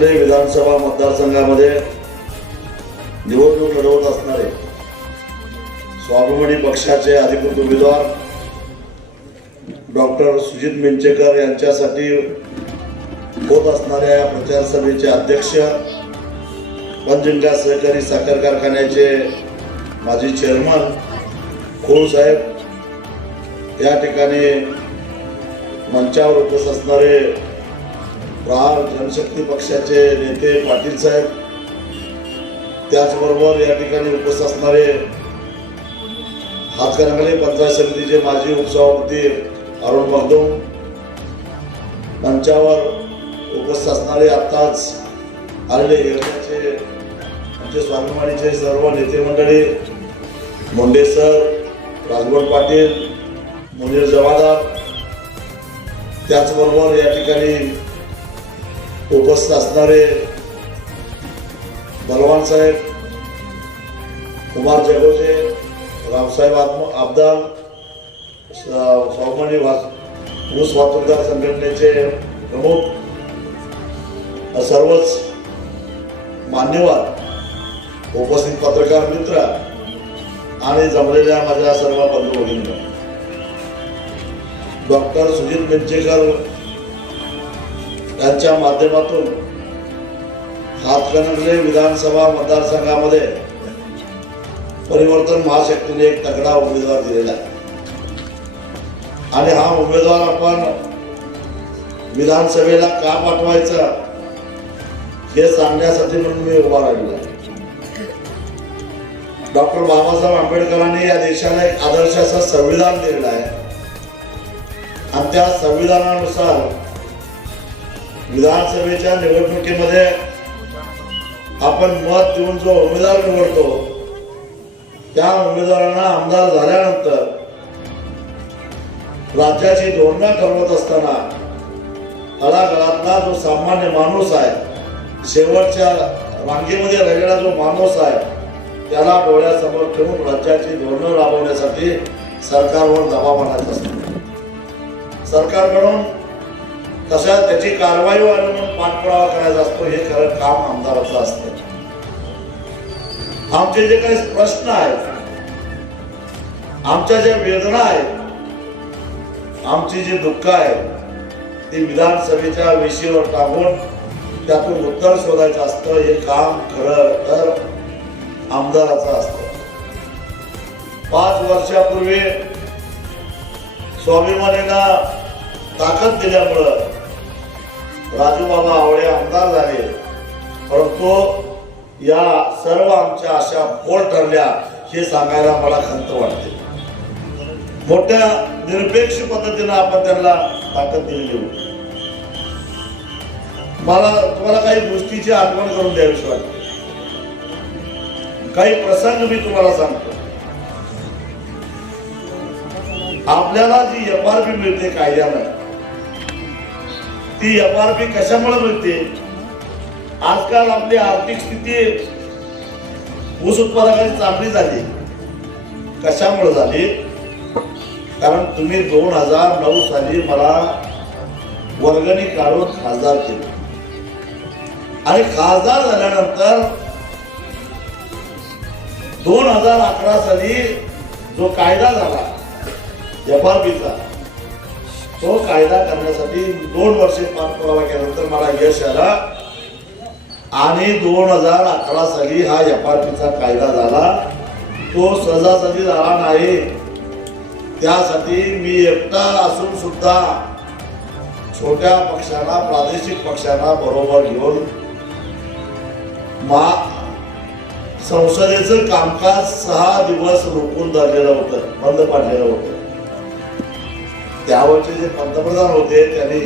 हातकणंगले विधानसभा मतदारसंघामध्ये निवडणूक लढवत असणारे स्वाभिमानी पक्षाचे अधिकृत उमेदवार डॉक्टर सुजित मिंचेकर यांच्यासाठी होत असणाऱ्या या प्रचार सभेचे अध्यक्ष पंचगंगा सहकारी साखर कारखान्याचे माजी चेअरमन खोळ साहेब, या ठिकाणी मंचावर उपस्थित असणारे प्रहार जनशक्ती पक्षाचे नेते पाटील साहेब, त्याचबरोबर या ठिकाणी उपस्थित असणारे हातकणंगले पंचायत समितीचे माजी उपसभापती अरुण मगदूम, मंचावर उपस्थित असणारे आत्ताच आलेले येवल्याचे आमचे स्वाभिमानीचे सर्व नेते मंडळी, मुंडे सर, राजगोड पाटील, मुनीर जमादार, त्याचबरोबर या ठिकाणी उपस्थित असणारे बलवान साहेब, कुमार जगोजे, रावसाहेब आबदार, स्वाभिमानी ऊस वाहतूकदार संघटनेचे प्रमुख, सर्वच मान्यवर, उपस्थित पत्रकार मित्र आणि जमलेल्या माझ्या सर्व बंधू भगिनी, डॉक्टर सुजित मिंचेकर यांच्या माध्यमातून हातकणंगले विधानसभा मतदारसंघामध्ये परिवर्तन महाशक्तीने एक तगडा उमेदवार दिलेला आहे आणि हा उमेदवार आपण विधानसभेला का पाठवायचा हे सांगण्यासाठी म्हणून मी उभा राहिलो आहे. डॉक्टर बाबासाहेब आंबेडकरांनी या देशाला एक आदर्श असं संविधान दिलेलं आहे आणि त्या संविधानानुसार विधानसभेच्या निवडणुकीमध्ये आपण मत देऊन जो उमेदवार निवडतो त्या उमेदवारांना आमदार झाल्यानंतर राज्याची धोरणं ठरवत असताना तळागाळातला जो सामान्य माणूस आहे, शेवटच्या रांगेमध्ये राहिलेला जो माणूस आहे, त्याला डोळ्यासमोर ठेवून राज्याची धोरणं राबवण्यासाठी सरकारवर दबाव आणायचा असतो. सरकारकडून तशा त्याची कारवाई व्हावी म्हणून पाठपुरावा करायचा असतो. हे खरं काम आमदाराचं असतं. आमचे जे काही प्रश्न आहेत, आमच्या ज्या वेदना आहेत, आमची जी दुःख आहे, ती विधानसभेच्या वेशीवर टाकून त्यातून उत्तर शोधायचं असतं. हे काम खरं तर आमदाराचं असतं. 5 वर्षापूर्वी स्वाभिमानीला ताकद दिल्यामुळं राजूबाबा आवळे आमदार झाले, परंतु या सर्व आमच्या आशा फोल ठरल्या हे सांगायला मला खंत वाटते. मोठ्या निरपेक्ष पद्धतीने आपण त्यांना ताकद दिलेली होती. मला तुम्हाला काही गोष्टीची आठवण करून द्यावीशी वाटते. काही प्रसंग मी तुम्हाला सांगतो. आपल्याला जी FRP मिळते कायद्यानं, ती FRP कशामुळे मिळते? आजकाल आपली आर्थिक स्थिती ऊस उत्पादकाची चांगली झाली. कशामुळे झाली? कारण तुम्ही 2009 साली मला वर्गणी काढून खासदार केले आणि खासदार झाल्यानंतर 2011 साली जो कायदा झाला FRPचा, तो कायदा करण्यासाठी 2 वर्षे पाठपुरावा केल्यानंतर मला यश आलं आणि 2011 साली हा FRPचा कायदा झाला. तो सहजासहजी झाला नाही. त्यासाठी मी एकटा असून सुद्धा छोट्या पक्षांना, प्रादेशिक पक्षांना बरोबर घेऊन संसदेचं कामकाज 6 दिवस रोखून धरलेलं होतं, बंद पाडलेलं होतं. त्यावरचे जे पंतप्रधान होते त्यांनी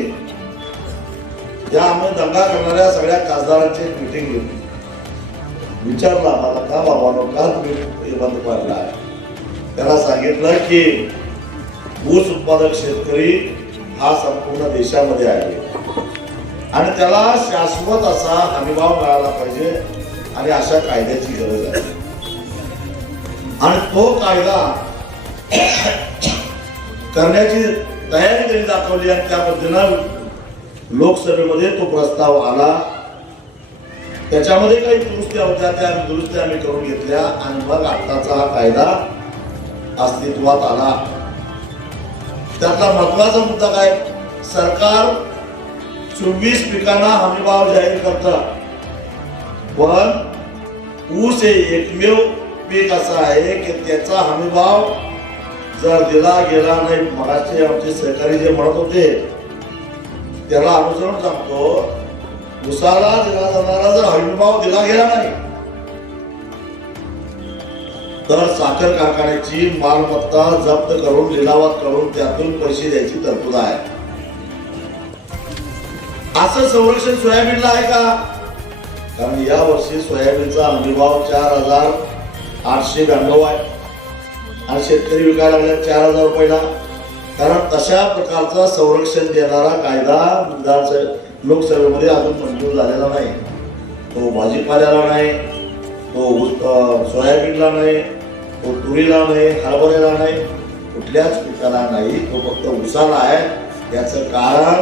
त्यामुळे दंगा करणाऱ्या सगळ्या खासदारांची एक मीटिंग घेतली. विचारला मला, का बाबांनो, का तुम्ही बंद पाडला आहे? त्यांना सांगितलं की ऊस उत्पादक शेतकरी हा संपूर्ण देशामध्ये आहे आणि त्याला शाश्वत असा हमीभाव मिळाला पाहिजे आणि अशा कायद्याची गरज आहे. आणि तो कायदा करण्याची तयारी त्यांनी दाखवली आणि त्या पद्धतीनं लोकसभेमध्ये तो प्रस्ताव आला त्याच्यामध्ये काही दुरुस्त्या होत्या, त्या दुरुस्त्या आम्ही करून घेतल्या आणि मग आत्ताचा हा कायदा अस्तित्वात आला. त्यातला महत्वाचा मुद्दा काय, सरकार 24 पिकांना हमीभाव जाहीर करतं, पण ऊस हे एकमेव पीक असं आहे की त्याचा हमीभाव जर दिला गेला नाही. मगाशी आमचे सहकारी जे म्हणत होते त्याला अनुसरून सांगतो, ऊसाला दिला जाणारा जर हमीभाव दिला गेला नाही तर साखर कारखान्याची मालमत्ता जप्त करून लिलावात करून त्यातून पैसे द्यायची तरतूद आहे. असं संरक्षण सोयाबीनला आहे का? कारण या वर्षी सोयाबीनचा हमीभाव 4,892 आहे आणि शेतकरी विकायला लागले 4,000 रुपयाला. कारण तशा प्रकारचा संरक्षण देणारा कायदा लोकसभेमध्ये अजून मंजूर झालेला नाही. तो भाजीपाल्याला नाही, तो सोयाबीनला नाही, तो तुरीला नाही, हरभऱ्याला नाही, कुठल्याच पिकाला नाही, तो फक्त ऊसाला आहे. याचं कारण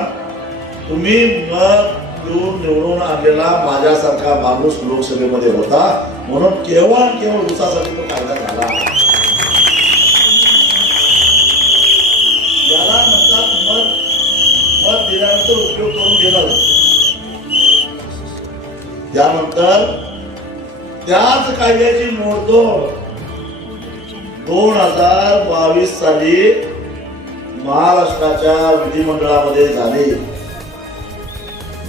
तुम्ही मत देऊन निवडून आणलेला माझ्यासारखा माणूस लोकसभेमध्ये होता म्हणून केवळ ऊसासाठी तो कायदा झाला. याला म्हणतात मत दिल्यानंतर उपयोग करून घेणार. त्यानंतर त्याच कायद्याची मोडतोड 2022 साली महाराष्ट्राच्या विधिमंडळामध्ये झाली.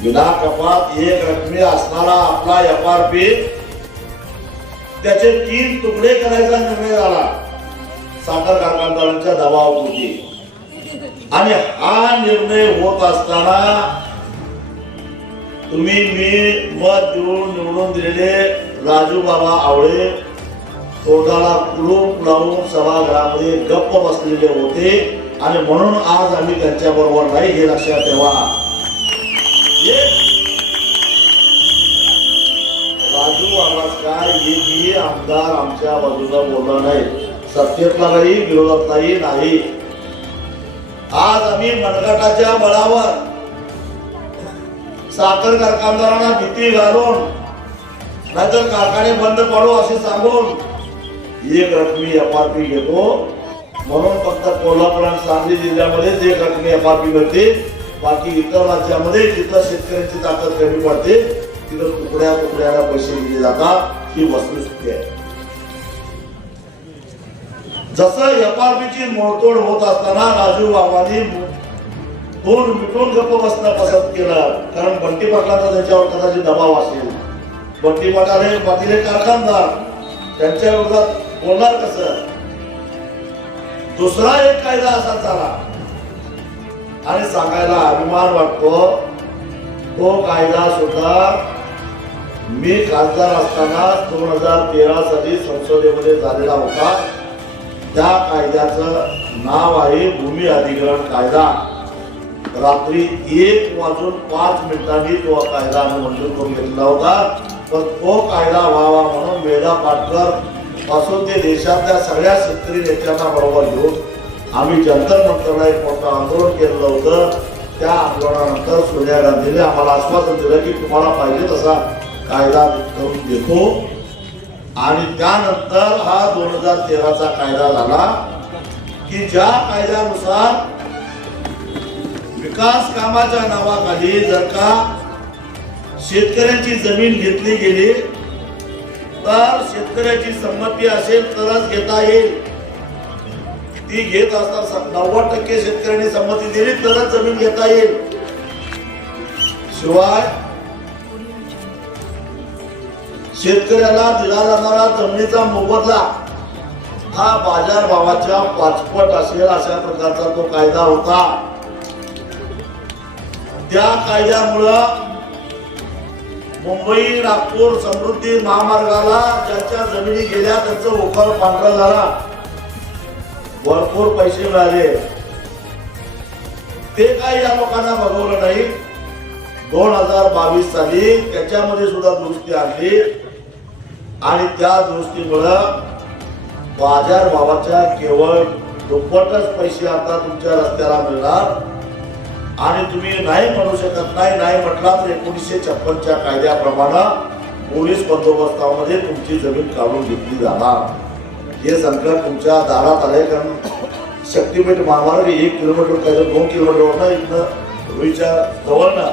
विना कपात एक रकमी असणारा आपला FRP त्याचे 3 तुकडे करायचा निर्णय झाला साखर कारखानदारांच्या दबावापोटी. आणि हा निर्णय होत असताना मी मत देऊन निवडून दिलेले राजू बाबा आवळे तोंडाला कुलूप लावून सभागृहामध्ये गप्प बसलेले होते आणि म्हणून आज आम्ही त्यांच्या बरोबर नाही हे लक्षात ठेवा. राजू आवाजकार हे आमदार आमच्या बाजूला बोलला नाही, सत्तेतला नाही, विरोधातलाही नाही. आज आम्ही मनगटाच्या बळावर साखर कारखानदारांना भीती घालून नाहीतर कारखाने बंद पडो असे सांगून एक रकमी FRP घेतो म्हणून फक्त कोल्हापूर आणि सांगली जिल्ह्यामध्ये एक रकमी FRP मिळते. बाकी इतर राज्यामध्ये जिथं शेतकऱ्यांची ताकद कमी पडते तिथं तुकड्याला पैसे दिले जातात. ही वस्तुस्थिती आहे. जसं FRPची मोडतोड होत असताना राजू बाबांनी तोंड मिटून गप्प बसणं पसंत केलं. कारण बंटी पाटलांचा त्यांच्यावर कदाचित दबाव असेल. बंटी पाटील हे कारखानदार, त्यांच्या विरोधात बोलणार कसं? दुसरा एक कायदा असा झाला आणि सांगायला अभिमान वाटतो. तो कायदा सुद्धा मी खासदार असताना 2013 साली संसदेमध्ये झालेला होता. त्या कायद्याचं नाव आहे भूमी अधिग्रहण कायदा. रात्री 1:05 तो कायदा मंजूर करून घेतला होता. पण तो कायदा व्हावा म्हणून वेदा पाटकर पासून ते देशातल्या सगळ्या शेतकरी नेत्यांना बरोबर घेऊन आम्ही जंतर मंतरला एक मोठं आंदोलन केलेलं होतं. त्या आंदोलनानंतर सोनिया गांधीने आम्हाला आश्वासन दिलं की तुम्हाला पाहिजे तसा कायदा करून देतो. आणि त्यानंतर हा 2013चा कायदा झाला की ज्या कायद्यानुसार विकास कामाच्या नावाखाली जर का शेतकऱ्यांची जमीन घेतली गेली तर शेतकऱ्याची संमती असेल तरच घेता येईल. ती घेत असता 90% शेतकऱ्यांनी संमती दिली तरच जमीन घेता येईल. शिवाय शेतकऱ्याला दिला जाणारा जमिनीचा मोबदला हा बाजार भावाच्या 5 पट असेल अशा प्रकारचा तो कायदा होता. त्या कायद्यामुळं मुंबई नागपूर समृद्धी महामार्गाला ज्यांच्या जमिनी गेल्या त्यांचं उखाण पांढरा झाला. भरपूर पैसे मिळाले. ते काही या लोकांना बघवलं नाही. 2022 साली त्याच्यामध्ये सुद्धा दुरुस्ती आणली आणि त्या दुरुस्तीमुळं बाजार भावाच्या केवळ दुप्पटच पैसे आता तुमच्या रस्त्याला मिळणार. आणि तुम्ही नाही म्हणू शकत नाही म्हटला तर 1956च्या कायद्याप्रमाणे पोलीस बंदोबस्तामध्ये तुमची जमीन काढून घेतली जाणार. हे संकट तुमच्या दारात आलंय. कारण शक्तीपीठ महामार्ग 1 किलोमीटर काय 2 किलोमीटरवर इथनं रुईच्या जवळनं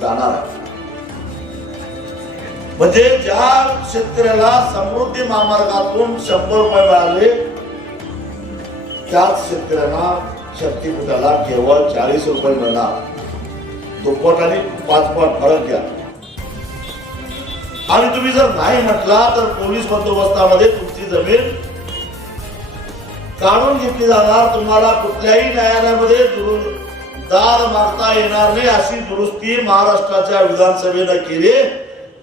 जाणार आहे. म्हणजे ज्या शेतकऱ्याला समृद्धी महामार्गातून 100 रुपये मिळाले त्याच शेतकऱ्यांना शक्तीपीठाला केवळ 40 रुपये मिळणार. दुप्पट आणि 5 पट फरक घ्या. आणि तुम्ही जर नाही म्हटला तर पोलीस बंदोबस्तामध्ये तुमची जमीन काढून घेतली जाणार. तुम्हाला कुठल्याही न्यायालयामध्ये दाद मागता येणार नाही अशी दुरुस्ती महाराष्ट्राच्या विधानसभेनं केली.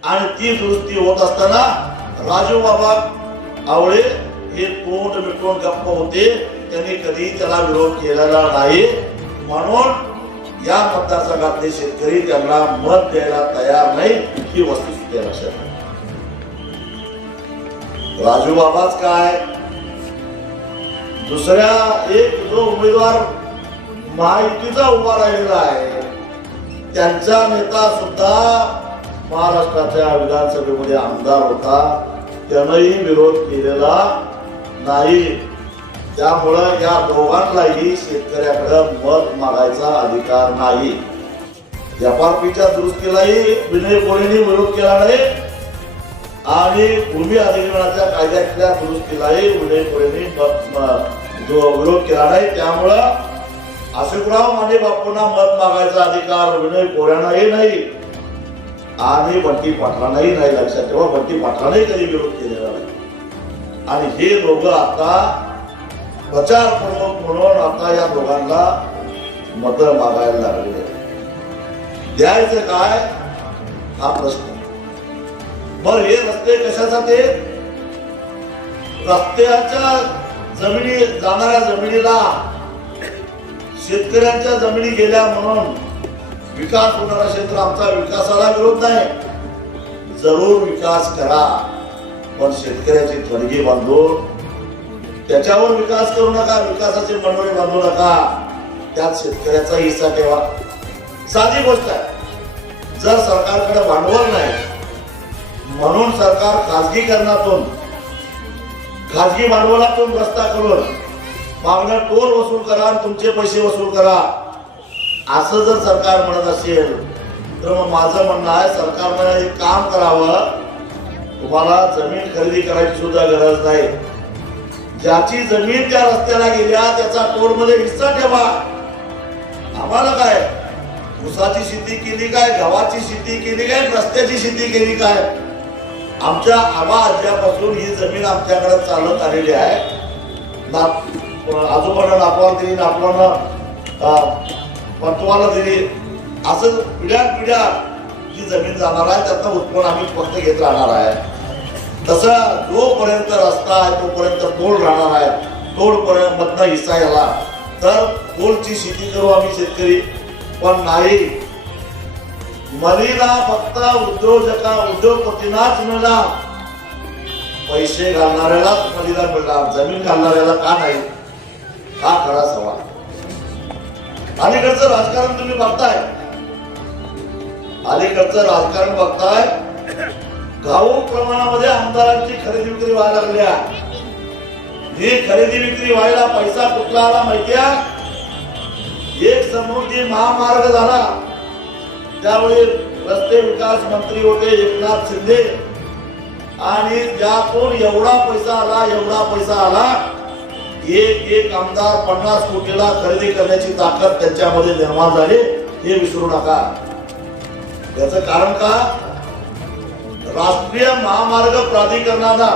आणि ती दुरुस्ती होत असताना राजू बाबा आवळे हे तोंड मिटवून गप्प होते. त्यांनी कधी त्याला विरोध केलेला नाही. म्हणून या मतदारसंघातले शेतकरी त्यांना मत द्यायला तयार नाही. ही वस्तुस्थिती लक्षात. राजू बाबाच काय, दुसऱ्या एक जो उमेदवार महायुतीचा उभा राहिलेला आहे त्यांचा नेता सुद्धा महाराष्ट्राच्या विधानसभेमध्ये आमदार होता. त्यानंही विरोध केलेला नाही. त्यामुळं या दोघांनाही शेतकऱ्याकडे मत मागायचा अधिकार नाही. एफआरपीच्या दुरुस्तीलाही विनय कोरेंनी विरोध केला नाही आणि भूमी अधिग्रहणाच्या कायद्यातल्या दुरुस्तीलाही विनय कोरेंनी विरोध केला नाही. त्यामुळं अशोकराव माने बापूंना मत मागायचा अधिकार विनय कोरेंनाही नाही आणि बंटी पाटलांनाही नाही. लक्षात ठेवा, बंटी पाटलांनाही कधी विरोध केलेला नाही. आणि हे दोघं आता प्रचार प्रमुख म्हणून आता या दोघांना मत मागायला लागले. द्यायचं काय हा प्रश्न. बर हे रस्ते कशासाठी? रस्त्याच्या जमिनी जाणाऱ्या जमिनीला शेतकऱ्यांच्या जमिनी गेल्या म्हणून विकास होणारा क्षेत्र आमचा विकासाला विरोध नाही. जरूर विकास करा पण शेतकऱ्याची थडगी बांधून त्याच्यावर विकास करू नका. विकासाचे मनोरे बांधू नका. त्यात शेतकऱ्याचा हिस्सा ठेवा. साधी गोष्ट आहे. जर सरकारकडे भांडवल नाही म्हणून सरकार खाजगीकरणातून खाजगी भांडवलातून रस्ता करून मागणं टोल वसूल करा आणि तुमचे पैसे वसूल करा असं जर सरकार म्हणत असेल तर मग माझं म्हणणं आहे सरकारनं एक काम करावं. तुम्हाला जमीन खरेदी करायची सुद्धा गरज नाही. ज्याची जमीन त्या रस्त्याला गेल्या त्याचा टोलमध्ये हिस्सा ठेवा. आम्हाला काय ऊसाची शेती केली काय, गव्हाची शेती केली काय, रस्त्याची शेती केली काय, आमच्या आबा आज्यापासून ही जमीन आमच्याकडे चालत आलेली आहे. आजोबांना नातवाला दिली, नातवांना पंतवाला दिली, असं पिढ्या ही जमीन जाणार आहे. त्यातनं उत्पन्न आम्ही फक्त घेत राहणार आहे. तसं जोपर्यंत रस्ता आहे तोपर्यंत टोल राहणार आहे. टोल पर्यंत मधनं हिस्सा याला तर टोलची शेती करू आम्ही शेतकरी. पण नाही, मलीला फक्त उद्योगपतींनाच मिळणार. पैसे घालणाऱ्यालाच मलीला मिळणार, जमीन घालणाऱ्याला का नाही हा खरा सवाल. अलीकडचं राजकारण तुम्ही बघताय, घाऊक प्रमाणामध्ये आमदारांची खरेदी विक्री व्हायला लागल्या. ही खरेदी विक्री व्हायला पैसा कुठला आला माहितीया? एक समृद्धी महामार्ग झाला त्यावेळी रस्ते विकास मंत्री होते एकनाथ शिंदे आणि ज्यातून एवढा पैसा आला एक आमदार 50 कोटीला खरेदी करण्याची ताकद त्यांच्यामध्ये निर्माण झाली. हे विसरू नका. याचं कारण का? राष्ट्रीय महामार्ग प्राधिकरणाला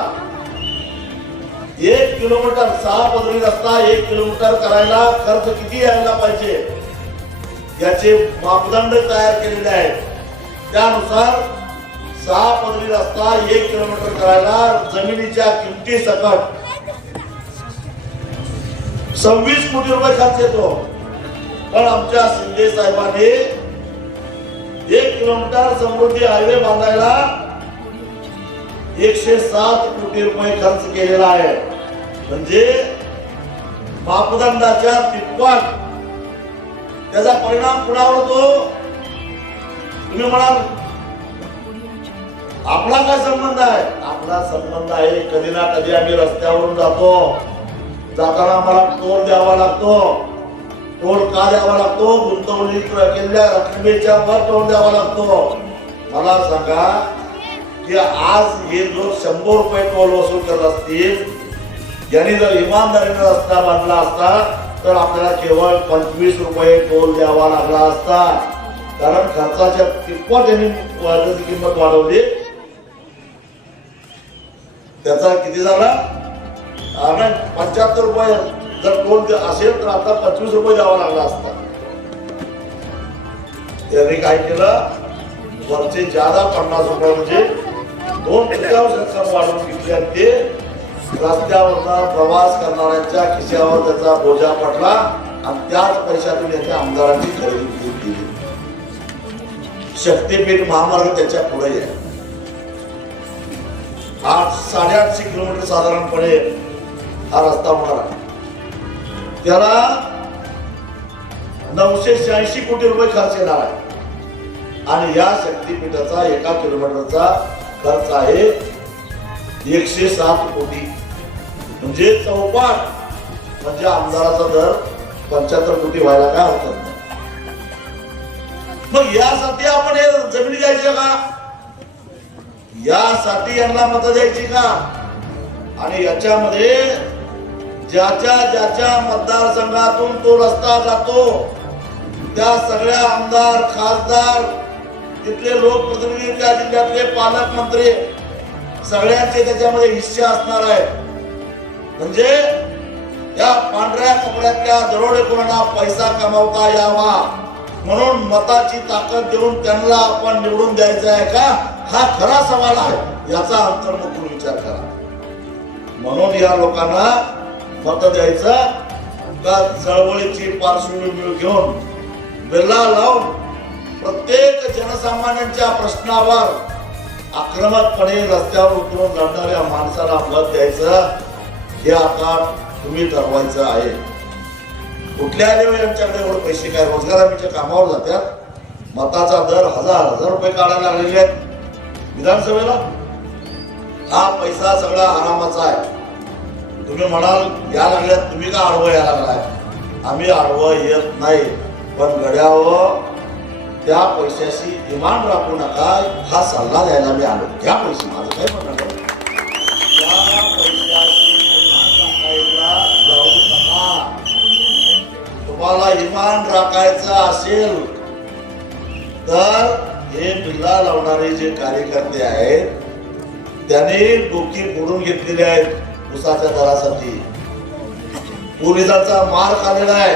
1 किलोमीटर 6 पदरी रस्ता 1 किलोमीटर करायला खर्च किती यायला पाहिजे याचे मापदंड तयार केलेले आहेत. त्यानुसार 6 पदरी रस्ता 1 किलोमीटर करायला जमिनीच्या किमती सकट 26 कोटी रुपये खर्च येतो. पण आमच्या शिंदे साहेबांनी 1 किलोमीटर समृद्धी हायवे बांधायला 107 कोटी रुपये खर्च केलेला आहे. म्हणजे मापदंडाच्या तिप्पट. त्याचा परिणाम कुणावर होतो? तुम्ही म्हणाल आपला काय संबंध आहे? आपला संबंध आहे कधी ना कधी आम्ही रस्त्यावरून जातो, जाताना आम्हाला टोल द्यावा लागतो. टोल का द्यावा लागतो? गुंतवणूक केलेल्या रकमेच्या वर टोल द्यावा लागतो. मला सांगा की आज हे जो 100 रुपये टोल वसूल करत असतील, यांनी जर इमानदारीने रस्ता बांधला असता तर आपल्याला केवळ 25 रुपये टोल द्यावा लागला असता. कारण खर्चाच्या तिप्पट यांनी त्याची किंमत वाढवली. त्याचा किती झाला? 75 रुपये जर टोल असेल तर आता 25 रुपये द्यावा लागला असता. त्यांनी काय केलं? वरचे ज्यादा 50 रुपये म्हणजे 2% रक्कम वाढवून घेतली आणि ते रस्त्यावर प्रवास करणाऱ्यांच्या खिशावर त्याचा बोजा पडला आणि त्याच पैशातून याच्या आमदारांची खरेदी केली. शक्तीपीठ महामार्ग त्याच्या पुढे आहे. 800-850 किलोमीटर साधारणपणे हा रस्ता होणार आहे. त्याला 986 कोटी रुपये खर्च येणार आहे आणि या शक्तीपीठाचा 1 किलोमीटरचा खर्च आहे 107 कोटी. म्हणजे चौपट. म्हणजे आमदाराचा दर 75 कोटी व्हायला काय हरकत नाही. मग यासाठी आपण हे जमिनी द्यायची का? यासाठी यांना मतं द्यायची का? आणि याच्यामध्ये ज्याच्या मतदारसंघातून तो रस्ता जातो त्या सगळ्या आमदार, खासदार, तिथले लोकप्रतिनिधी, त्या जिल्ह्यातले पालकमंत्री सगळ्यांचे त्याच्यामध्ये हिस्से असणार आहे. म्हणजे या पांढऱ्या कपड्यातल्या दरोडेखोरांना पैसा कमावता यावा म्हणून मताची ताकद देऊन त्यांना आपण निवडून द्यायचं आहे का? हा खरा सवाल आहे. याचा अंतर्मुखून विचार करा. म्हणून या लोकांना मत द्यायचं का चळवळीची पार्श्वभूमी घेऊन बिल्ला लावून प्रत्येक जनसामान्यांच्या प्रश्नावर आक्रमकपणे रस्त्यावर उतरून लढणाऱ्या माणसाला मत द्यायचं हे आता तुम्ही ठरवायचं आहे. कुठल्या यांच्याकडे एवढे पैसे काय? रोजगार हमीच्या कामावर जातात. मताचा दर हजार रुपये काढायला लागलेले आहेत विधानसभेला. हा पैसा सगळा आरामाचा आहे. तुम्ही म्हणाल या लागल्यात, तुम्ही का आडवं यायला लागलाय? आम्ही आडवं येत नाही, पण गड्यावर त्या पैशाशी इमान राखू नका हा सल्ला द्यायला मी आलो. त्या पैसे माझं काय म्हणणं, त्या पैशाशी इमान राखायला जाऊ नका. तुम्हाला इमान राखायचं असेल तर हे बिल्ला लावणारे जे कार्यकर्ते आहेत त्यांनी डोकी फोडून घेतलेली आहेत उसाच्या दरासाठी. पोलिसांचा मार खाल्लेला आहे.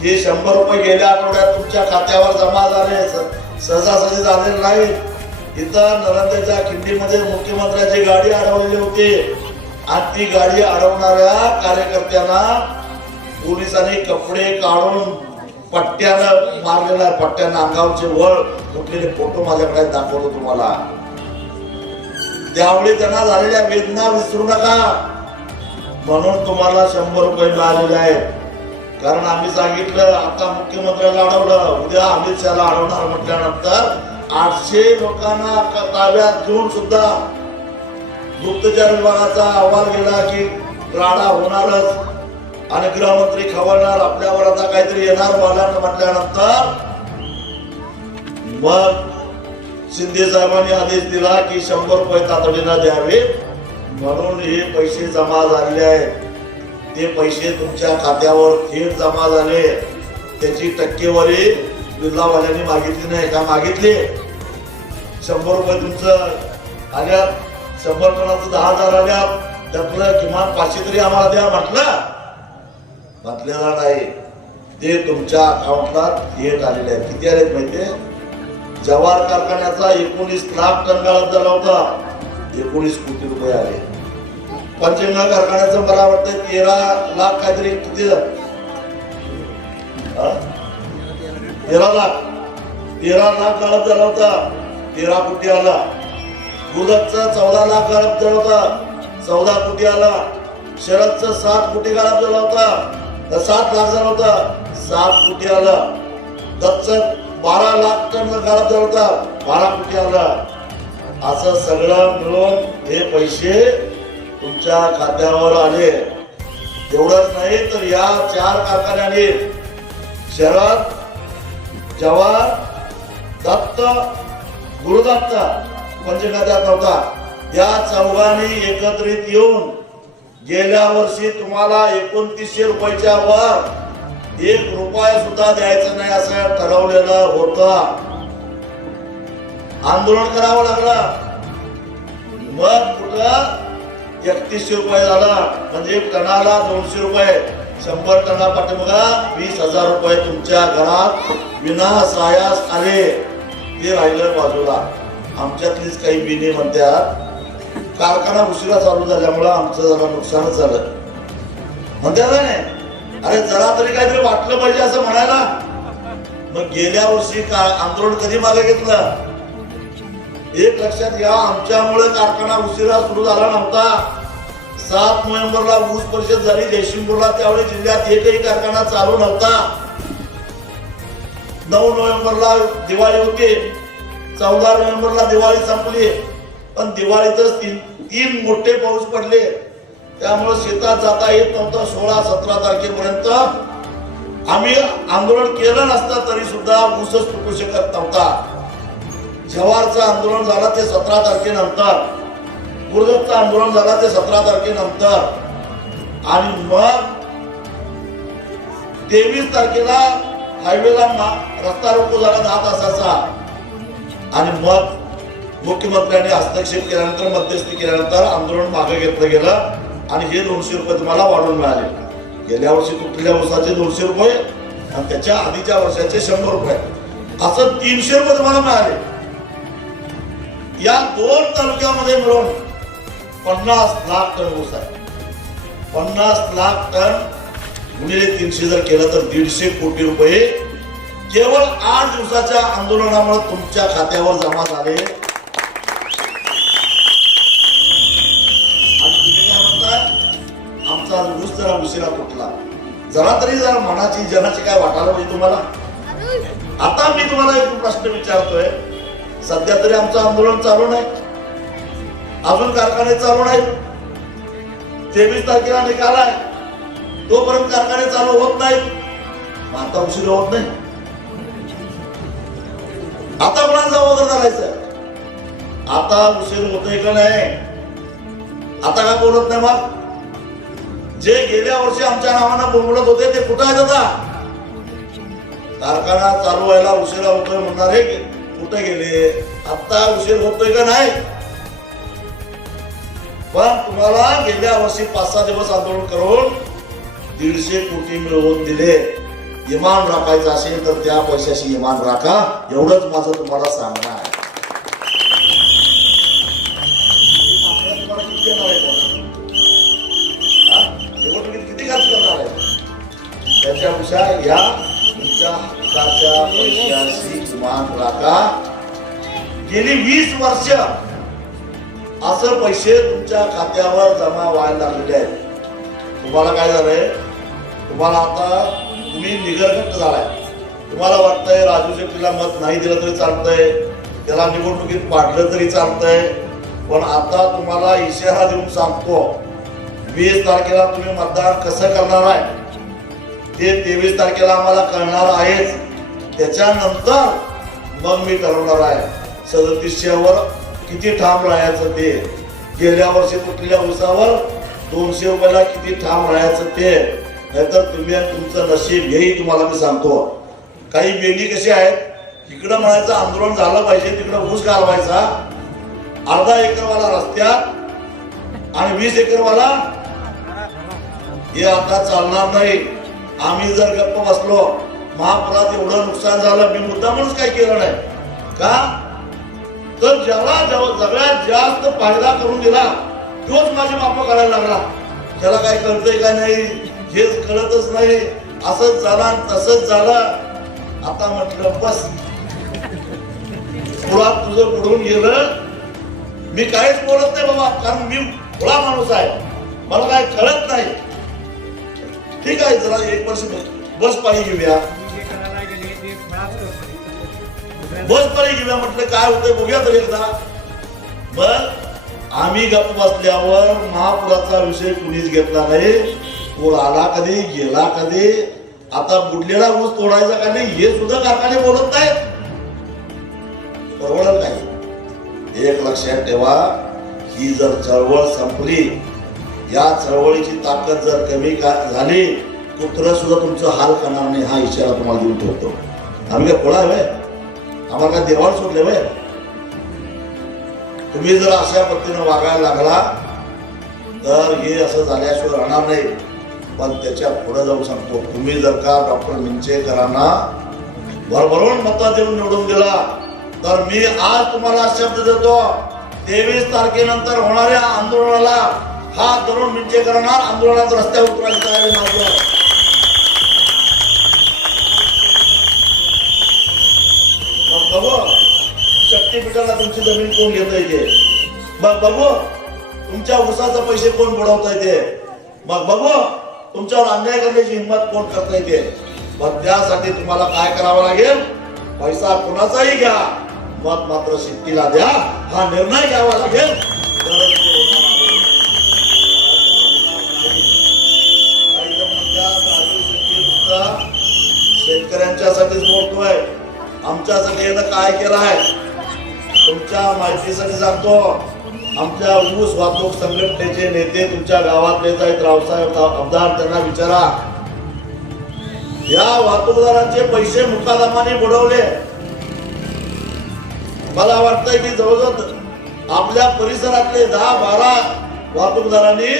हे 100 रुपये गेल्या आठवड्यात तुमच्या खात्यावर जमा झाले, सहजासहजी झालेले नाहीत. इथं नरंदेच्या खिंडीमध्ये मुख्यमंत्र्यांची गाडी अडवलेली होती आणि ती गाडी अडवणाऱ्या कार्यकर्त्यांना पोलिसांनी कपडे काढून पट्ट्यानं मारलेला आहे. पट्ट्यानं अंगावरचे वळ फुटलेले फोटो माझ्याकडे दाखवतो तुम्हाला. त्यावेळी त्यांना झालेल्या वेदना विसरू नका. म्हणून तुम्हाला 100 रुपये मिळालेले आहेत. कारण आम्ही सांगितलं आता मुख्यमंत्र्याला अडवलं, उद्या अमित शहाला अडवणार म्हटल्यानंतर 800 लोकांना ताब्यात घेऊन सुद्धा गुप्तचर विभागाचा अहवाल गेला की राडा होणारच आणि गृहमंत्री खवळणार, आपल्यावर आता काहीतरी येणार वाला म्हटल्यानंतर मग शिंदे साहेबांनी आदेश दिला की 100 रुपये तातडीनं द्यावे. म्हणून हे पैसे जमा झालेले आहेत. ते पैसे तुमच्या खात्यावर थेट जमा झाले. त्याची टक्केवारी बिल्लावाल्यांनी मागितली नाही का? मागितली. 100 रुपये तुमचं आल्या, 100 टनाचं 10,000 आल्या, त्यातलं किमान 500 तरी आम्हाला द्या म्हटलं. म्हटलेला नाही. ते तुमच्या अकाउंटला थेट आलेले आहेत. किती आलेत माहितीये? जवाहर कारखान्याचा 19 लाख टन गाळप झाला होता, 19 कोटी रुपये आले. पंचगंगा कारखान्याचं मला वाटतं 13 लाख काहीतरी, किती 13 लाख गाळप झाला होता, 13 कोटी आला. गुजरातचं 14 लाख गाळप झाला होता, 14 कोटी आला. शरदचं 7 कोटी गाळप झाला होता, 7 लाख झाला होता, 7 कोटी आला. दत्तचं 12 लाख टन गाळप झाला होता, 12 कोटी आला. असं सगळं मिळून हे पैसे तुमच्या खात्यावर आले. एवढंच नाही तर या 4 कारखान्यांनी शरद, जवाहर, दत्त, गुरुदत्त पंचखात्यात नव्हता, या चौघांनी एकत्रित येऊन गेल्या वर्षी तुम्हाला 2900 रुपयाच्या वर 1 रुपया सुद्धा द्यायचं नाही असं ठरवलेलं होतं. आंदोलन करावं लागलं. मग कुठं 3100 रुपये झालं, म्हणजे टनाला 200 रुपये, 100 टना पाठीमागा 20,000 रुपये तुमच्या घरात विनासायास आले. ते राहिलं बाजूला. आमच्यातलीच काही बिने म्हणतात कारखाना उशिरा चालू झाल्यामुळे आमचं जरा नुकसानच झालं म्हणतात ना. अरे जरा तरी काहीतरी वाटलं पाहिजे असं म्हणायला. मग गेल्या वर्षी आंदोलन कधी मागे घेतलं? एक लक्षात घ्या, आमच्यामुळे कारखाना उशिरा सुरू झाला नव्हता. 7 नोव्हेंबरला ऊस परिषद झाली जयसिंगपूरला, त्यावेळी जिल्ह्यात एकही कारखाना चालू नव्हता. 9 नोव्हेंबरला दिवाळी होती, 14 नोव्हेंबरला दिवाळी संपली. पण दिवाळीतच तीन मोठे पाऊस पडले, त्यामुळे शेतात जाता येत नव्हतं. 16-17 तारखेपर्यंत आम्ही आंदोलन केलं नसतं तरी सुद्धा ऊसच तुटू शकत नव्हता. जवाहरचं आंदोलन झालं ते 17 तारखेनंतर, गुरुदत्तचं आंदोलन झालं ते 17 तारखेनंतर, आणि मग 23 तारखेला हायवेला रस्ता रोको झाला 10 तासाचा. आणि मग मुख्यमंत्र्यांनी हस्तक्षेप केल्यानंतर, मध्यस्थी केल्यानंतर आंदोलन मागे घेतलं गेलं आणि हे 200 रुपये तुम्हाला वाढवून मिळाले. गेल्या वर्षी तुटलेल्या ऊसाचे 200 रुपये आणि त्याच्या आधीच्या वर्षाचे 100 रुपये, असं 300 रुपये तुम्हाला मिळाले. या 2 तालुक्यामध्ये मिळून 50 लाख टन ऊस आहे. 50 लाख टन गुणिले 300 जर केलं तर 150 कोटी रुपये केवळ 8 दिवसाच्या आंदोलनामुळे तुमच्या खात्यावर जमा झाले. आणि तुम्ही काय म्हणताय, आमचा ऊस जरा उशिरा तुटला. जरा तरी जरा मनाची जनाची काय वाटायला पाहिजे तुम्हाला. आता मी तुम्हाला एक प्रश्न विचारतोय, सध्या तरी आमचं आंदोलन चालू नाही, अजून कारखाने चालू नाहीत. 23 तारखेला निकाल आहे, तोपर्यंत कारखाने चालू होत नाहीत. आता उशीर होत नाही. आता कोणाचा वगैरे करायचं, आता उशीर होतोय का नाही, आता काय बोलत नाही. मग जे गेल्या वर्षी आमच्या नावानं बोलत होते ते कुठं आहेत आता? कारखाना चालू व्हायला उशिरा होतोय म्हणणारे कुठे गेले? आता उशीर होतोय का नाही? पण तुम्हाला गेल्या वर्षी 5-6 दिवस आंदोलन करून 150 कोटी मिळवून दिले. इमान राखायचं असेल तर त्या पैशाशी इमान राखा, एवढंच माझं तुम्हाला सांगणं आहे. किती खर्च करणार आहे त्याच्यापेक्षा या तुमच्या हक्काच्या पैशाशी इमान राखा. गेली 20 वर्ष असं पैसे तुमच्या खात्यावर जमा व्हायला लागलेले आहेत. तुम्हाला काय झालंय, तुम्हाला आता तुम्ही निगरघट्ट झालाय. तुम्हाला वाटतंय राजू शेट्टीला मत नाही दिलं तरी चालतंय, त्याला निवडणुकीत पाडलं तरी चालतंय. पण आता तुम्हाला इशारा देऊन सांगतो, 20 तारखेला तुम्ही मतदान कसं करणार आहे ते 23 तारखेला आम्हाला कळणार आहेच. त्याच्यानंतर मग मी ठरवणार आहे 3700 किती ठाम राहायचं ते, गेल्या वर्षी तुटलेल्या ऊसावर 200 रुपयाला किती ठाम राहायचं ते. नाहीतर तुम्ही तुमचं नशीब हेही तुम्हाला मी सांगतो. काही बेली कशी आहेत, इकडं म्हणायचं आंदोलन झालं पाहिजे, तिकडं ऊस घालवायचा, अर्धा एकरवाला रस्त्यात आणि 20 एकरवाला हे आता चालणार नाही. आम्ही जर गप्प बसलो, महापुरात एवढं नुकसान झालं, मी मुद्दामच काही केलं नाही का, तर ज्याला सगळ्यात जास्त फायदा करून दिला तोच माझी माफ करायला लागला. त्याला काय कळतंय का नाही हेच कळतच नाही. असंच झालं तसंच झालं. आता म्हटलं बस, मुळात तुझं बुडून गेलं, मी काहीच बोलत नाही बाबा, कारण मी भोळा माणूस आहे, मला काय कळत नाही. ठीक आहे, जरा 1 वर्ष बस पाणी घेऊया, बस पाणी घेऊया म्हटलं काय होतंय बघूया तरी एकदा. मग आम्ही गप्प बसल्यावर महापुराचा विषय कुणीच घेतला नाही. पूर आला कधी, गेला कधी, आता बुडलेला ऊस तोडायचा का नाही हे सुद्धा कारखाने बोलत नाहीत. परवडत नाही. एक लक्षात ठेवा, ही जर चळवळ संपली, या चळवळीची ताकद जर कमी झाली, कुत्र सुद्धा तुमचं हाल करणार नाही हा इशारा तुम्हाला देऊन ठेवतो. आम्ही काय खोळा आहे, आम्हाला काय देवाळ सोडले वय? तुम्ही जर अशा पद्धतीनं वागायला लागला तर हे असं झाल्याशिवाय राहणार नाही. पण त्याच्या पुढे जाऊन सांगतो, तुम्ही जर का डॉक्टर मिंचेकरांना भरभरून मतं देऊन निवडून दिला तर मी आज तुम्हाला शब्द देतो, 23 तारखेनंतर होणाऱ्या आंदोलनाला हात धरून मिंचेकरांना आंदोलनात रस्त्यावर उतरायचं आहे माझं. मग बघू शक्तीपीठाला तुमची जमीन कोण घेत येते, मग बघू तुमच्या ऊसाचे पैसे कोण बुडवता येते, मग बघू तुमच्यावर अन्याय करण्याची हिंमत कोण करता येते. मग त्यासाठी तुम्हाला काय करावं लागेल, पैसा कोणाचाही घ्या, मत मात्र शेतीला द्या, हा निर्णय घ्यावा लागेल. शेतकऱ्यांच्यासाठीच बोलतोय, आमच्यासाठी यानं काय केलं आहे तुमच्या माहितीसाठी सांगतो. आमच्या ऊस वाहतूक संघटनेचे नेते तुमच्या गावातलेच आहेत, रावसाहेब आमदार, त्यांना विचारा. या वाहतूकदारांचे पैसे मुकादमाने बुडवले. मला वाटतंय की जवळजवळ आपल्या परिसरातले 10-12 वाहतूकदारांनी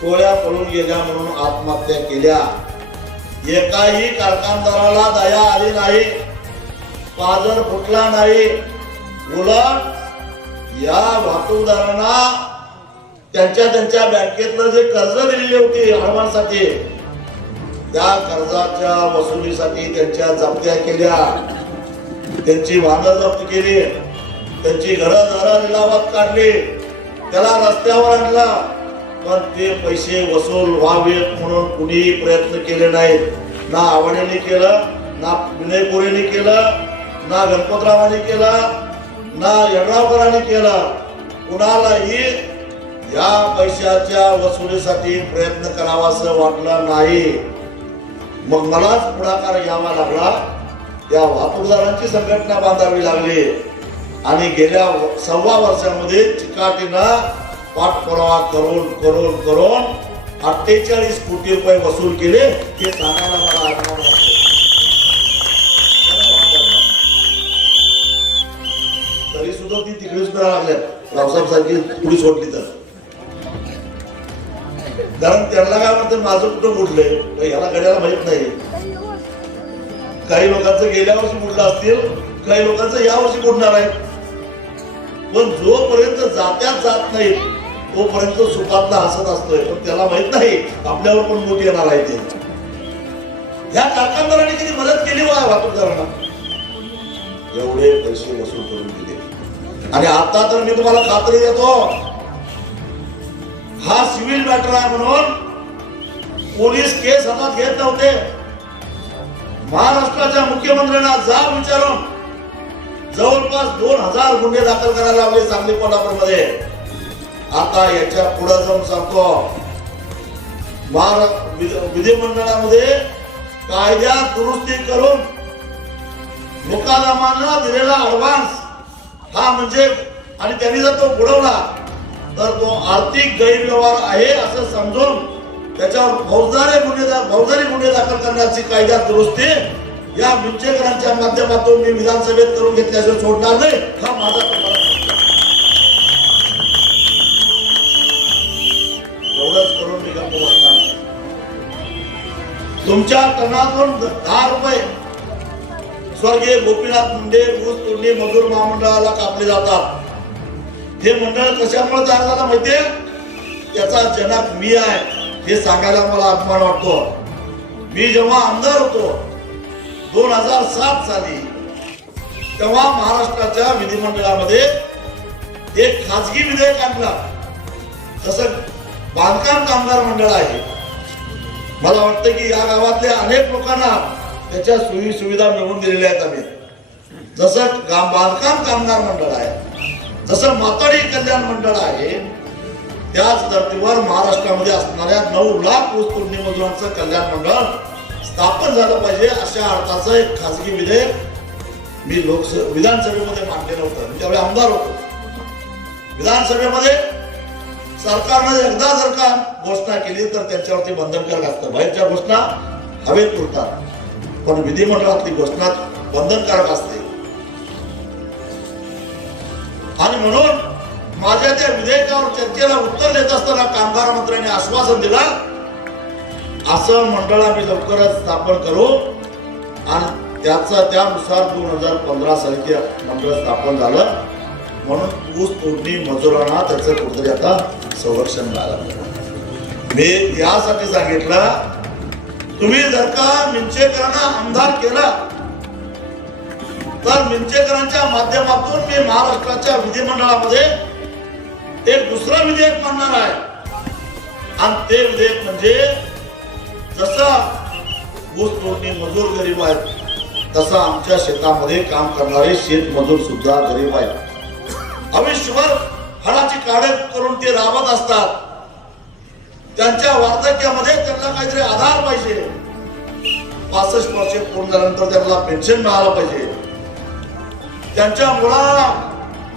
टोळ्या पळून गेल्या म्हणून आत्महत्या केल्या. एकाही कारखानदाराला दया आली नाही, पाजर फुटला नाही. उलट या वाहतूकदारांना त्यांच्या बँकेतलं जे कर्ज दिलेली होती हवामानासाठी, त्या कर्जाच्या वसुलीसाठी त्यांच्या जप्त्या केल्या, त्यांची वाहनं जप्त केली, त्यांची घरं लिलावात काढली, त्याला रस्त्यावर आणला. पण ते पैसे वसूल व्हावेत म्हणून कुणीही प्रयत्न केले नाहीत. ना आवडेने केलं, ना विनय कोरेने केलं, ना गणपतरावांनी केलं, ना यड्रावकरांनी केलं. कुणालाही या पैशाच्या वसुलीसाठी प्रयत्न करावा असं वाटलं नाही. मग मलाच पुढाकार घ्यावा लागला, त्या वाहतूकदारांची संघटना बांधावी लागली आणि गेल्या 1.25 वर्षामध्ये चिकाटीनं पाठपुरावा करून 48 कोटी रुपये वसूल केले. हे सांगायला मला आनंद वाटतो. तरी सुद्धा ती तिकडेच करायला लागल्यात, रावसाहेब सारखी पुढे सोडली तर. कारण त्यांना काय म्हणतात, माझं कुठं बुडलंय ह्याला गड्याला माहित नाही. काही लोकांचं गेल्या वर्षी बुडलं असतील, काही लोकांचं या वर्षी बुडणार आहे. पण जोपर्यंत जात्यात जात नाही तोपर्यंत सुखातला हसत असतोय. पण त्याला माहित नाही आपल्यावर पण मोठी येणार आहे. ते ह्या कारखानदारांनी किती मदत केली वाहतूकदारांना, एवढे पैसे वसूल करून दिले. आणि आता तर मी तुम्हाला खात्री देतो, हा सिव्हिल मॅटर आहे म्हणून पोलीस केस हातात घेत नव्हते. महाराष्ट्राच्या मुख्यमंत्र्यांना जा विचारून जवळपास 2000 गुन्हे दाखल करायला लावले सांगली कोल्हापूरमध्ये. आता याच्या पुढे जाऊन सांगतो, विधिमंडळामध्ये कायद्यात दुरुस्ती करून मुकादमानं दिलेला ऍडव्हान्स हा म्हणजे, आणि त्यांनी जर तो बुडवला तर तो आर्थिक गैरव्यवहार आहे असं समजून त्याच्यावर फौजदारी गुन्हे दाखल करण्याची कायद्यात दुरुस्ती या मिंचेकरांच्या माध्यमातून मी विधानसभेत करून घेतल्याशिवाय सोडणार नाही. हा माझा एवढंच करून मी गप्प बसणार. तुमच्या टनातून 10 रुपये स्वर्गीय गोपीनाथ मुंडे ऊस तोडणी मजूर महामंडळाला कापले जातात. हे मंडळ कशामुळे तयार झालं माहितीये? त्याचा जनक मी आहे हे सांगायला मला अभिमान वाटतो. मी जेव्हा आमदार होतो 2007 साली, तेव्हा महाराष्ट्राच्या विधिमंडळामध्ये एक खाजगी विधेयक आणलं. जसं बांधकाम कामगार मंडळ आहे, मला वाटतं की या गावातल्या अनेक लोकांना त्याच्या सोयी सुविधा मिळवून दिलेल्या आहेत आम्ही. जसं बांधकाम कामगार मंडळ आहे जसं माताडी कल्याण मंडळ आहे, त्याच धर्तीवर महाराष्ट्रामध्ये असणाऱ्या 9 लाख ऊस तोडणी मजुरांचं कल्याण मंडळ स्थापन झालं पाहिजे, अशा अर्थाचं एक खासगी विधेयक मी विधानसभेमध्ये मांडलेलं होतं. त्यावेळी आमदार होतो. विधानसभेमध्ये सरकारनं एकदा जर का घोषणा केली तर त्यांच्यावरती बंधनकारक असतं. बाहेरच्या घोषणा हवेत उडतात, पण विधिमंडळातली घोषणा बंधनकारक असते. आणि म्हणून माझ्या त्या विधेयकावर चर्चेला उत्तर देत असताना कामगार मंत्र्यांनी आश्वासन दिला, असं मंडळ आम्ही लवकरच स्थापन करू. आणि त्यानुसार 2015 साली ते मंडळ स्थापन झालं. म्हणून ऊस तोडणी मजुरांना त्याचं कुठेतरी आता संरक्षण मिळालं. मी यासाठी सांगितलं, तुम्ही जर का मिंचेकरांना आमदार केला तर मिंचेकरांच्या माध्यमातून मी महाराष्ट्राच्या विधिमंडळामध्ये एक दुसरं विधेयक मांडणार आहे. आणि ते विधेयक म्हणजे जसं ऊस तोडणी मजूर गरीब आहेत, तसं आमच्या शेतामध्ये काम करणारे शेतमजूर सुद्धा गरीब आहेत. आयुष्यभर हळाची काढे करून ते राबत असतात. त्यांच्या वार्धक्यामध्ये त्यांना काहीतरी आधार पाहिजे. 65 वर्षे पूर्ण झाल्यानंतर त्यांना पेन्शन मिळालं पाहिजे. त्यांच्या मुलाला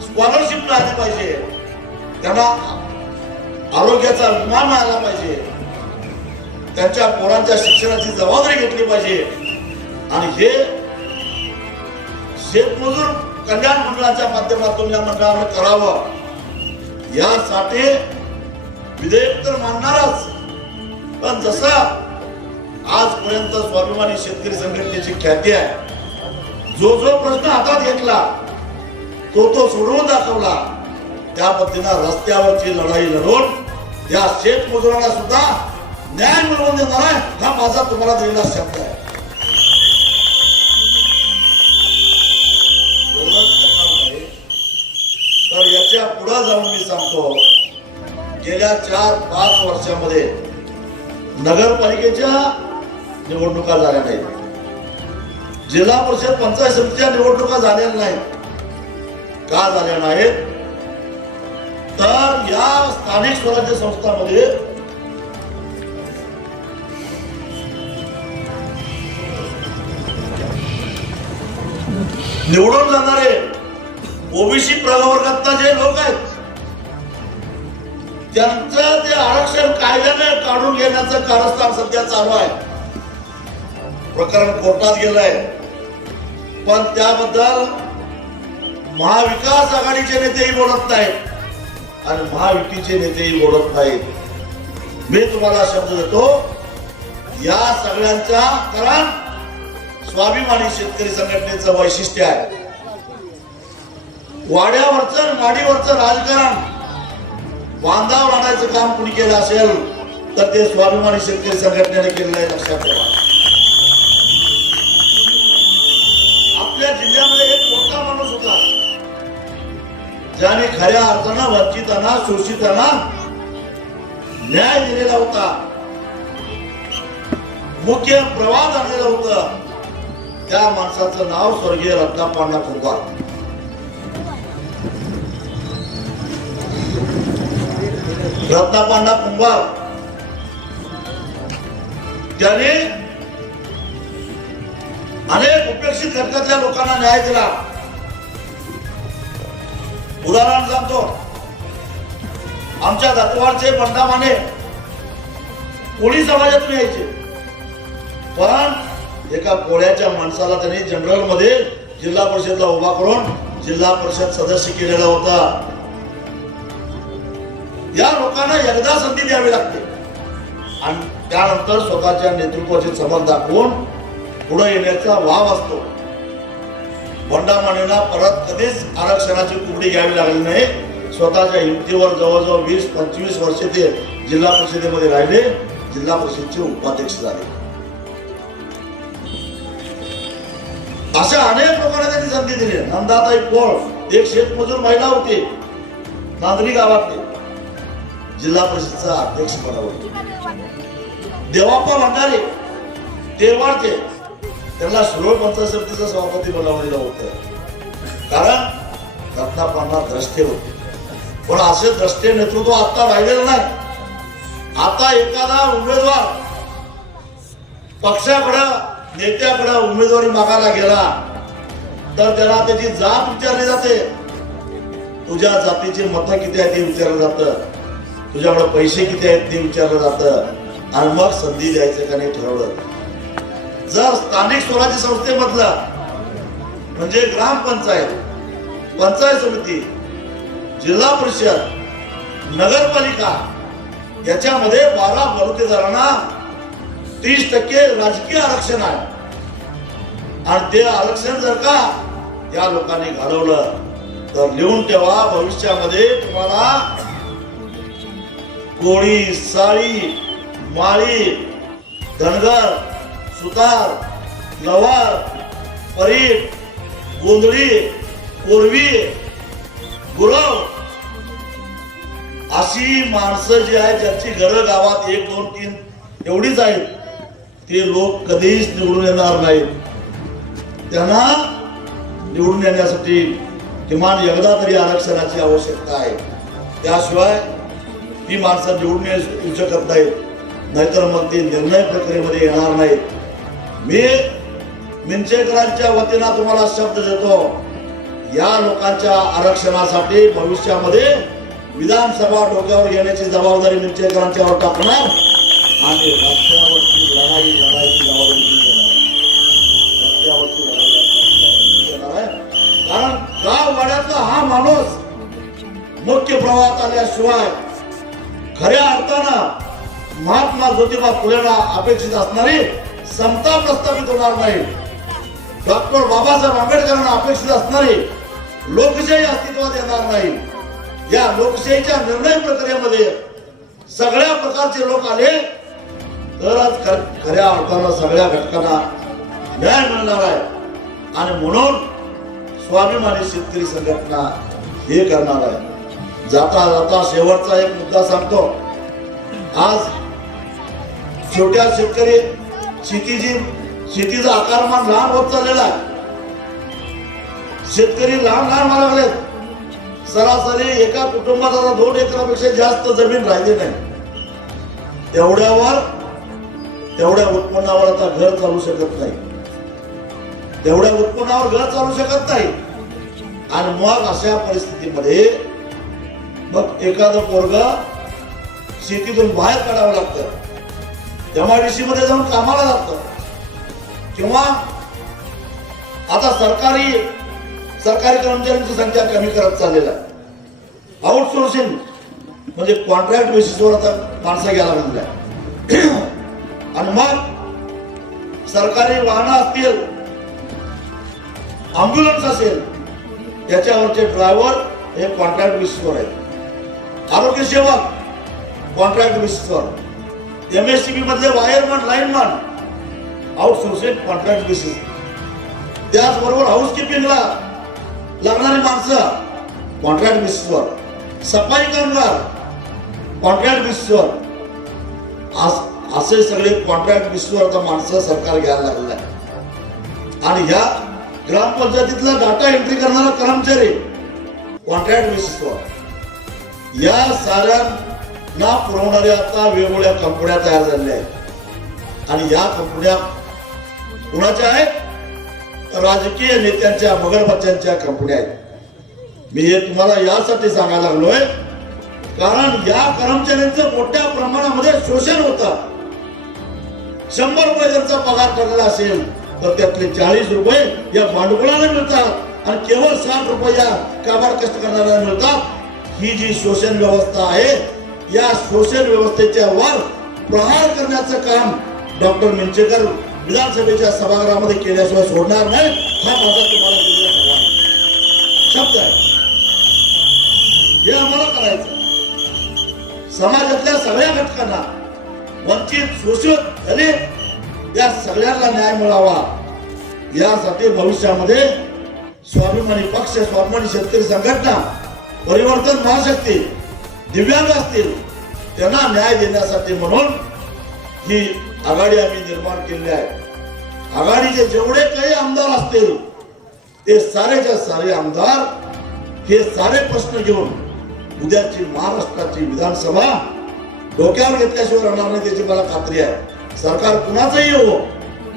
स्कॉलरशिप मिळाली पाहिजे. त्यांना आरोग्याचा विमा मिळाला पाहिजे. त्यांच्या पोरांच्या शिक्षणाची जबाबदारी घेतली पाहिजे. आणि हे शेतमजूर कल्याण मंडळाच्या माध्यमातून या मंडळाने करावं. यासाठी विधेयक तर मांडणारच, पण जसं आजपर्यंत स्वाभिमानी शेतकरी संघटनेची ख्याती आहे, जो प्रश्न हातात घेतला तो सोडवून दाखवला. त्या पद्धतीनं रस्त्यावरची लढाई लढून या शेतमजुरांना सुद्धा न्याय मिळवून देणार आहे, हा माझा तुम्हाला दिलेला शब्द आहे. तर याच्या पुढे जाऊन मी सांगतो, गेल्या 4-5 वर्षामध्ये नगरपालिकेच्या निवडणुका झाल्या नाहीत, जिल्हा परिषद पंचायत समितीच्या निवडणुका झालेल्या नाहीत. का झाल्या नाहीत? तर या स्थानिक स्वराज्य संस्थांमध्ये निवडून जाणारे ओबीसी प्रवर्गातले जे लोक आहेत, त्यांचं ते आरक्षण कायद्याने काढून घेण्याचं कारस्थान सध्या चालू आहे. प्रकरण कोर्टात गेलंय, पण त्याबद्दल महाविकास आघाडीचे नेतेही बोलत नाहीत आणि महायुतीचे नेतेही बोलत नाहीत. मी तुम्हाला शब्द देतो, या सगळ्यांच्या कारण स्वाभिमानी शेतकरी संघटनेचं वैशिष्ट्य आहे. वाड्यावरचं माडीवरचं राजकारण बांधावर आणायचं काम कुणी केलं असेल तर ते स्वाभिमानी शेतकरी संघटनेने केलेलं आहे, लक्षात ठेवा. आपल्या जिल्ह्यामध्ये एक मोठा माणूस होता, ज्याने खऱ्या अर्थानं वंचितांना, शोषितांना न्याय दिलेला होता, मुख्य प्रवाह आणलेलं होतं. त्या माणसाचं नाव स्वर्गीय रत्नाप्पा कुंभार. रत्नाप्पा कुंभार त्याने अनेक उपेक्षित घटकातल्या लोकांना न्याय दिला. उदाहरण सांगतो, आमच्या दत्तवाडचे बंडा माने कोळी समाजातून यायचे, पण एका कोळ्याच्या माणसाला त्यांनी जनरल मध्ये जिल्हा परिषदला उभा करून जिल्हा परिषद सदस्य केलेला होता. या लोकांना एकदा संधी द्यावी लागते आणि त्यानंतर स्वतःच्या नेतृत्वाची समज दाखवून पुढे येण्याचा वाव असतो. बंडा मानेला परत कधीच आरक्षणाची कुबडी घ्यावी लागली नाही. स्वतःच्या हिमतीवर जवळजवळ 20-25 वर्षे ते जिल्हा परिषदेमध्ये राहिले, जिल्हा परिषदेचे उपाध्यक्ष झाले. अशा अनेक लोकांना त्यांनी संधी दिली. नंदाताई पोळ एक शेतमजूर महिला होती, नांदणी गावातली, जिल्हा परिषदचा अध्यक्ष पदावर. देवाप्पा भंडारे तेवाडचे, त्यांना शिरोळ पंचायत समितीचं सभापती बनवलेलं होतं. कारण रत्नापांना द्रष्टे होते, पण असे द्रष्टे नेतृत्व आता राहिलेलं नाही. आता एखादा उमेदवार पक्षाकडं नेत्याकडं उमेदवारी मागायला गेला तर त्याला त्याची जात विचारली जाते, तुझ्या जातीची मतं किती आहेत ते विचारलं जातं, तुझ्याकडे पैसे किती आहेत ते विचारलं जातं आणि मग संधी द्यायचं का नाही ठरवलं. जर स्थानिक स्वराज्य संस्थेमधला म्हणजे ग्रामपंचायत, पंचायत समिती, जिल्हा परिषद, नगरपालिका याच्यामध्ये 12 बलुतेदारांना 30% राजकीय आरक्षण आहे आणि ते आरक्षण जर का या लोकांनी घालवलं तर लिहून ठेवा, भविष्यामध्ये तुम्हाला कोळी, साळी, माळी, धनगर, सुतार, गवार, परीट, गोंधळी, कोरवी, गुरव अशी माणसं जी आहेत ज्यांची घरं गावात 1, 2, 3 एवढीच आहेत, ते लोक कधीच निवडून येणार नाहीत. त्यांना निवडून येण्यासाठी किमान एकदा तरी आरक्षणाची आवश्यकता आहे. त्याशिवाय ती माणसं निवडून येऊ शकत नाहीत, नाहीतर मग ते निर्णय प्रक्रियेमध्ये येणार नाहीत. मी मिंचेकरांच्या वतीनं तुम्हाला शब्द देतो, या लोकांच्या आरक्षणासाठी भविष्यामध्ये विधानसभा डोक्यावर घेण्याची जबाबदारी मिंचेकरांच्यावर टाकणार आणि रस्त्यावरची लढाई लढायची जबाबदारी रस्त्यावरची लढाई देणार आहे. कारण गाववाड्यातला हा माणूस मुख्य प्रवाहात आल्याशिवाय खऱ्या अर्थानं महात्मा ज्योतिबा फुलेंना अपेक्षित असणारी समता प्रस्थापित होणार नाही. डॉक्टर बाबासाहेब आंबेडकरांना अपेक्षित असणारी लोकशाही अस्तित्वात येणार नाही. या लोकशाहीच्या निर्णय प्रक्रियेमध्ये सगळ्या प्रकारचे लोक आले तरच खऱ्या अर्थानं सगळ्या घटकांना न्याय मिळणार आहे. आणि म्हणून स्वाभिमानी शेतकरी संघटना हे करणार आहे. जाता जाता शेवटचा एक मुद्दा सांगतो. आज छोट्या शेतकरी शेतीचा आकारमान लहान होत चाललेला आहे. शेतकरी लहान व्हायला लागलेत. सरासरी एका कुटुंबात आता 2 एकरापेक्षा जास्त जमीन राहिली नाही. तेवढ्या उत्पन्नावर आता घर चालू शकत नाही. तेवढ्या उत्पन्नावर घर चालू शकत नाही. आणि मग अशा परिस्थितीमध्ये मग एखादं पोरग शेतीतून बाहेर काढावं लागतं, एमआयडीसी मध्ये जाऊन कामाला जातं, किंवा आता सरकारी कर्मचाऱ्यांची संख्या कमी करत चाललेला आहे. आउटसोर्सिंग म्हणजे कॉन्ट्रॅक्ट बेसिसवर आता माणसं घ्यायला लागल्या. आणि मग सरकारी वाहनं असतील, अँब्युलन्स असेल, याच्यावरचे ड्रायव्हर हे कॉन्ट्रॅक्ट बेसिसवर आहेत. आरोग्य सेवक कॉन्ट्रॅक्ट बेसिसवर, एमएससीबी मधले wireman, lineman outsourcing contract basis. त्याचबरोबर हाऊसकीपिंगला लागणारी माणसं कॉन्ट्रॅक्ट बेसिसवर, सफाई कामगार कॉन्ट्रॅक्ट बेसिसवर, असे सगळे कॉन्ट्रॅक्ट बेसिसवर आता माणसं सरकार घ्यायला लागलेलं आहे. आणि ह्या ग्रामपंचायतीतला डाटा एंट्री करणारा कर्मचारी कॉन्ट्रॅक्ट बेसिसवर. या साऱ्यांना पुरवणाऱ्या आता वेगवेगळ्या कंपन्या तयार झालेल्या आहेत. आणि या कंपन्या कुणाच्या आहेत? राजकीय नेत्यांच्या, मगरमच्छांच्या कंपन्या आहेत. मी हे तुम्हाला यासाठी सांगायला लागलोय कारण या कर्मचाऱ्यांचं मोठ्या प्रमाणामध्ये शोषण होतं. 100 रुपये त्यांचा पगार ठरलेला असेल तर त्यातले 40 रुपये या भांडवलाला मिळतात आणि केवळ 60 रुपये या काबाड कष्ट करणाऱ्यांना मिळतात. ही जी शोषण व्यवस्था आहे, या शोषण व्यवस्थेच्या वर प्रहार करण्याचं काम डॉक्टर मिंचेकर विधानसभेच्या सभागृहामध्ये केल्याशिवाय सोडणार नाही. हा माझा तुम्हाला दिलेला शब्द आहे. हे आम्हाला करायचं. समाजातल्या सगळ्या घटकांना, वंचित, शोषित झाले, या सगळ्यांना न्याय मिळावा यासाठी भविष्यामध्ये स्वाभिमानी पक्ष, स्वाभिमानी शेतकरी संघटना, परिवर्तन महाशक्ती, दिव्यांग असतील त्यांना न्याय देण्यासाठी म्हणून ही आघाडी आम्ही निर्माण केली आहे. आघाडीचे जेवढे काही आमदार असतील ते सारेच्या सारे आमदार हे सारे प्रश्न घेऊन उद्याची महाराष्ट्राची विधानसभा डोक्यावर घेतल्याशिवाय राहणार नाही त्याची मला खात्री आहे. सरकार कुणाचंही हो,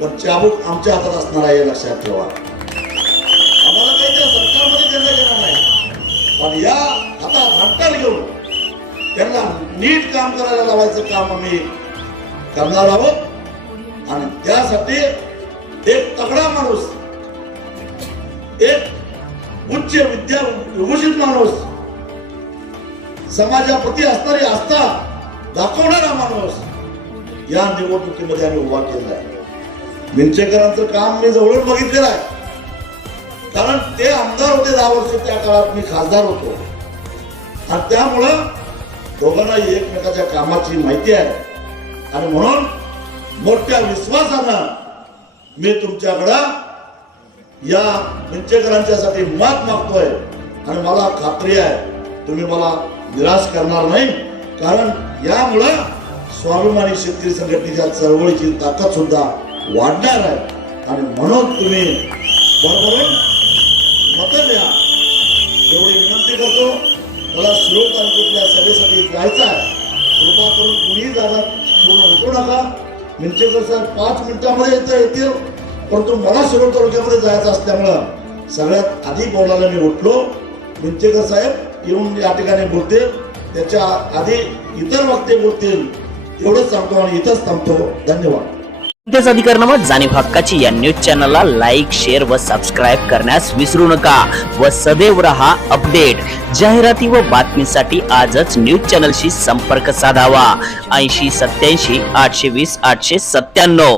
पण चाबूक आमच्या हातात असणार आहे, हे लक्षात ठेवा. आम्हाला काही त्या सरकारमध्ये त्यांना घेणार नाही, पण या हातात हंटर घेऊन त्यांना नीट काम करायला लावायचं काम आम्ही करणार आहोत. आणि त्यासाठी एक तगडा माणूस, एक उच्च विद्या विभूषित माणूस, समाजाप्रती असणारी आस्था दाखवणारा माणूस या निवडणुकीमध्ये आम्ही उभा केला आहे. विंचेकरांचं काम मी जवळून बघितलेलं आहे, कारण ते आमदार होते 10 वर्ष, त्या काळात मी खासदार होतो. आणि त्यामुळं दोघांनाही एकमेकाच्या कामाची माहिती आहे. आणि म्हणून मोठ्या विश्वासानं मी तुमच्याकडं या विंचेकरांच्यासाठी मत मागतोय. आणि मला खात्री आहे तुम्ही मला निराश करणार नाही, कारण यामुळं स्वाभिमानी शेतकरी संघटनेच्या चळवळीची ताकद सुद्धा वाढणार आहे. आणि म्हणून तुम्ही भरभरून मतं द्या एवढी विनंती करतो. मला शिरोळ तालुक्यातल्या सभेसाठी जायचं आहे. कृपा करून कुणीही जागा पूर्ण उठू नका. विंचेकर साहेब 5 मिनिटांमध्ये येतील, परंतु मला शिरोळ तालुक्यामध्ये जायचं असल्यामुळं सगळ्यात आधी बोलायला मी उठलो. विंचेकर साहेब येऊन या ठिकाणी बोलतील, त्याच्या आधी इतर वक्ते बोलतील, एवढंच सांगतो आणि इथंच थांबतो. धन्यवाद. नुकतेच अधिकारनामा जाणीव हक्काची या न्यूज चॅनलला लाईक, शेअर व सबस्क्राईब करण्यास विसरू नका व सदैव रहा अपडेट. जाहिराती व बातमीसाठी आजच न्यूज चॅनलशी संपर्क साधावा. 80 87 820 897.